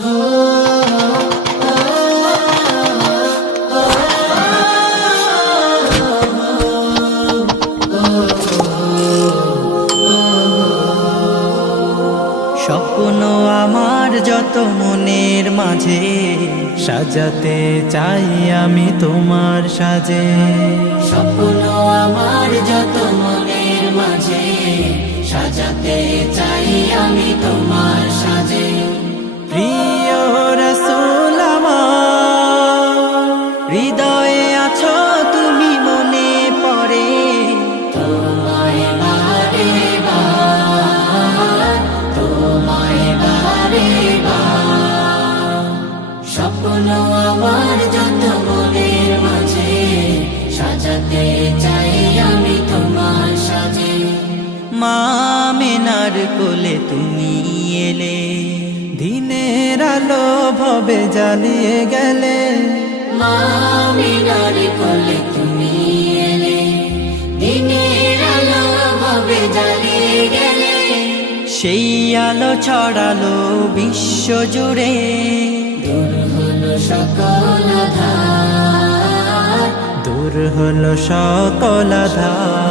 স্বপ্ন আমার যত মনের মাঝে সাজাতে চাই আমি তোমার সাজে। স্বপ্ন আমার যত মনের মাঝে সাজাতে চাই আমি তোমার সাজে। প্রিয় রাসূল আমার, হৃদয়ে আছো তুমি মনে পড়ে তোমায় বারে বার, তোমায় বারে বার। স্বপ্ন আমার যত মনের মাঝে সাজাতে চাই আমি তোমার সাজে। মা আমিনার কোলে তুমি এলে, দিনের আলো ভবে জ্বালিয়ে গেলে। মা আমিনার কোলে তুমি এলে, দিনের আলো ভাবে জ্বালিয়ে গেলে। সেই আলো ছড়ালো বিশ্ব জুড়ে, দূর হলো সকল আঁধার, দূর হলো সকল আঁধার।